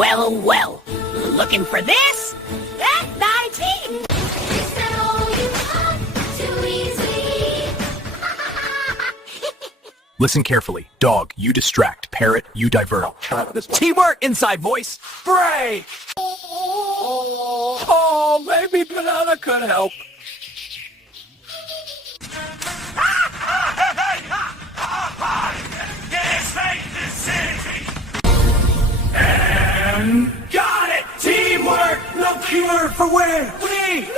Well, well. Looking for this? That's my team. Listen carefully. Dog, you distract. Parrot, you divert. Teamwork, inside voice. Break! Oh, maybe banana could help. This ain't the city. And got it! Teamwork! No cure for where we...